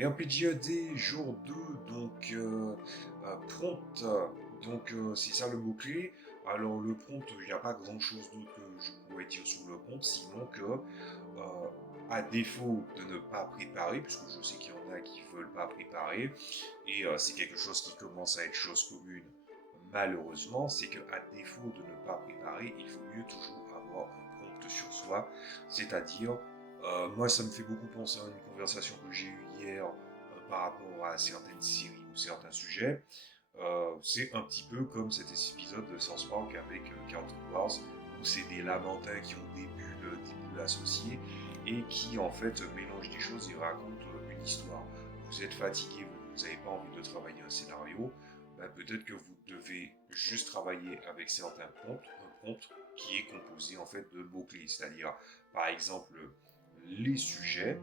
RPGAD jour 2, donc prompt, donc c'est ça le mot-clé. Alors le prompt, il n'y a pas grand-chose d'autre que je pourrais dire sur le prompt, sinon que à défaut de ne pas préparer, puisque je sais qu'il y en a qui veulent pas préparer, et c'est quelque chose qui commence à être chose commune, malheureusement, c'est qu'à défaut de ne pas préparer, il faut mieux toujours avoir un prompt sur soi, c'est-à-dire moi, ça me fait beaucoup penser à une conversation que j'ai eue hier par rapport à certaines séries ou certains sujets. C'est un petit peu comme cet épisode de South Park avec Cartoon Wars, où c'est des lamentins qui ont des bulles associées, et qui en fait mélangent des choses et racontent une histoire. Vous êtes fatigué, vous n'avez pas envie de travailler un scénario, bah, peut-être que vous devez juste travailler avec certains prompts, un prompt qui est composé en fait de mots-clés, c'est-à-dire par exemple les sujets,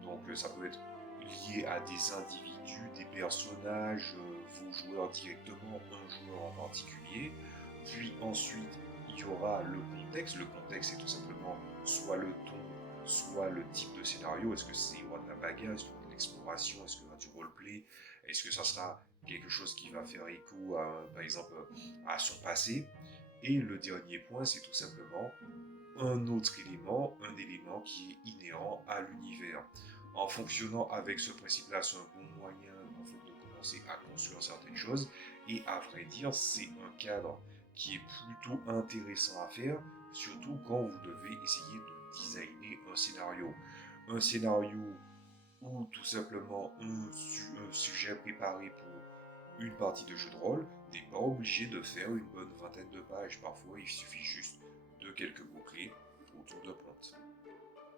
donc ça peut être lié à des individus, des personnages, vos joueurs directement, un joueur en particulier. Puis ensuite, il y aura le contexte. Le contexte, c'est tout simplement soit le ton, soit le type de scénario. Est-ce que c'est y aura de la bagarre, est-ce qu'il y aura de l'exploration, est-ce qu'il y aura du roleplay, est-ce que ça sera quelque chose qui va faire écho, par exemple, à son passé. Et le dernier point, c'est tout simplement un autre élément, un élément qui est inhérent à l'univers. En fonctionnant avec ce principe-là, c'est un bon moyen en fait, de commencer à construire certaines choses. Et à vrai dire, c'est un cadre qui est plutôt intéressant à faire, surtout quand vous devez essayer de designer un scénario. Un scénario ou tout simplement un sujet préparé pour une partie de jeu de rôle n'est pas obligé de faire une bonne vingtaine de pages. Parfois, il suffit juste de quelques mots-clés autour de pointe.